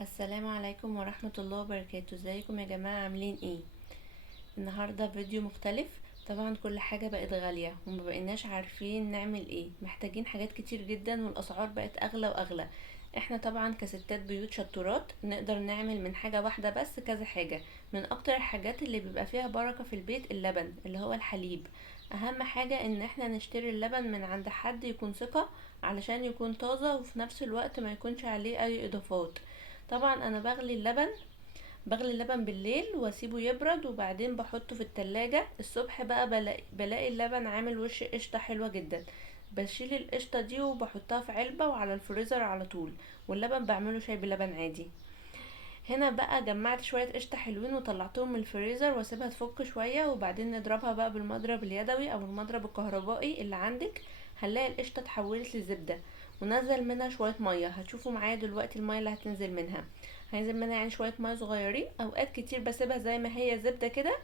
السلام عليكم ورحمة الله وبركاته. ازيكم يا جماعة؟ عاملين ايه؟ النهاردة فيديو مختلف. طبعا كل حاجة بقت غالية وما بقيناش عارفين نعمل ايه، محتاجين حاجات كتير جدا والاسعار بقت اغلى واغلى. احنا طبعا كستات بيوت شطورات نقدر نعمل من حاجة واحدة بس كذا حاجة. من اكتر الحاجات اللي بيبقى فيها بركة في البيت اللبن اللي هو الحليب. اهم حاجة ان احنا نشتري اللبن من عند حد يكون ثقة، علشان يكون طازة وفي نفس الوقت ما يكونش عليه اي اضافات. طبعا انا بغلي اللبن بالليل واسيبه يبرد، وبعدين بحطه في التلاجة. الصبح بقى بلاقي اللبن عامل وش قشطة حلوة جدا. بشيل القشطة دي وبحطها في علبة وعلى الفريزر على طول. واللبن بعمله شاي بلبن عادي. هنا بقى جمعت شوية قشطة حلوين وطلعتهم من الفريزر واسيبها تفك شوية، وبعدين نضربها بقى بالمضرب اليدوي او المضرب الكهربائي اللي عندك. هنلاقي القشطة اتحولت لزبدة. ونزل منها شوية مية، هتشوفوا معايا دلوقتي المية اللي هتنزل منها. هينزل منها يعني شوية مية صغيرين. اوقات كتير بسيبها زي ما هي زبدة كده،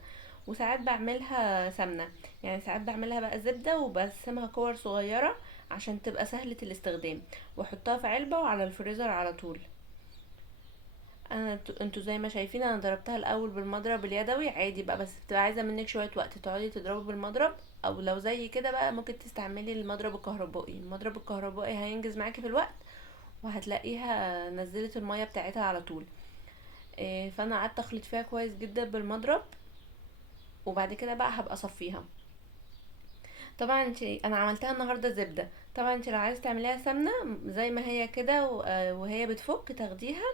وساعات بعملها سمنة. يعني ساعات بعملها بقى زبدة وبقسمها كور صغيرة عشان تبقى سهلة الاستخدام. واحطها في علبة وعلى الفريزر على طول. انتوا زي ما شايفين انا ضربتها الاول بالمضرب اليدوي عادي بقى، بس بتبقى عايزه منك شويه وقت تقعدي تضربي بالمضرب. او لو زي كده بقى ممكن تستعملي المضرب الكهربائي. المضرب الكهربائي هينجز معاكي في الوقت، وهتلاقيها نزلت المية بتاعتها على طول. فانا قعدت اخلط فيها كويس جدا بالمضرب، وبعد كده بقى هبقى اصفيها. طبعا انا عملتها النهارده زبده. طبعا انت لو عايزه تعمليها سمنه زي ما هي كده وهي بتفك تاخديها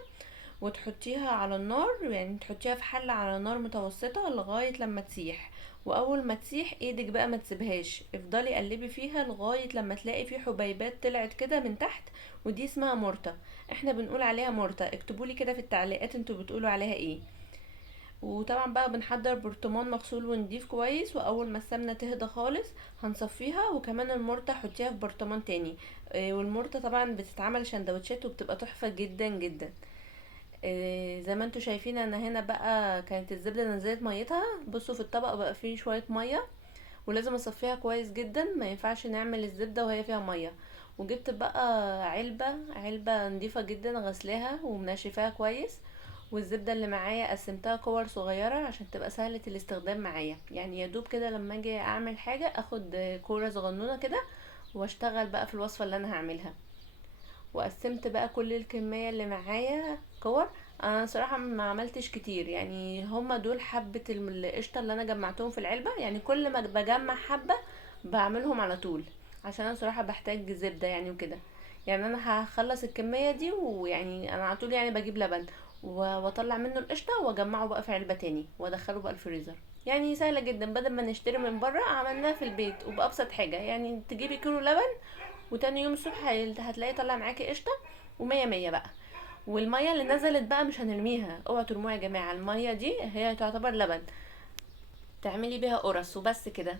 وتحطيها على النار، يعني تحطيها في حلة على نار متوسطة لغاية لما تسيح. واول ما تسيح ايدك بقى ما تسيبهاش، افضلي قلبي فيها لغاية لما تلاقي في حبيبات طلعت كده من تحت. ودي اسمها مرتة. احنا بنقول عليها مرتة. اكتبولي كده في التعليقات انتوا بتقولوا عليها ايه. وطبعا بقى بنحضر برطمان مغسول ونضيف كويس، واول ما السمنة تهدى خالص هنصفيها. وكمان المرتة حطيها في برطمان تاني. والمرتة طبعا بتتعمل شندوتشات وبتبقى تحفة جدا جدا. زي ما انتوا شايفين انا هنا بقى كانت الزبدة نزلت ميتها. بصوا في الطبق بقى فيه شوية مية، ولازم اصفيها كويس جدا. ما ينفعش نعمل الزبدة وهي فيها مية. وجبت بقى علبة نضيفة جدا غسلاها ومنشفاها كويس. والزبدة اللي معايا قسمتها كور صغيرة عشان تبقى سهلة الاستخدام معايا. يعني يا دوب كده لما اجي اعمل حاجة اخد كورة صغنونة كده واشتغل بقى في الوصفة اللي انا هعملها. وقسمت بقى كل الكمية اللي معايا كور. انا صراحة ما عملتش كتير، يعني هما دول حبة القشطة اللي انا جمعتهم في العلبة. يعني كل ما بجمع حبة بعملهم على طول، عشان انا صراحة بحتاج زبدة يعني وكده. يعني انا هخلص الكمية دي، ويعني انا على طول يعني بجيب لبن واطلع منه القشطة واجمعه بقى في علبة تاني وادخله بقى الفريزر. يعني سهلة جدا، بدل ما نشتري من بره عملناها في البيت وبأبسط حاجة. يعني تجيبي كيلو لبن، وتاني يوم الصبح هتلاقي طلع معاكي قشطه. ومية مية بقى. والميه اللي نزلت بقى مش هنرميها، اوعوا ترموها يا جماعه. الميه دي هي تعتبر لبن، تعملي بيها قرص وبس كده.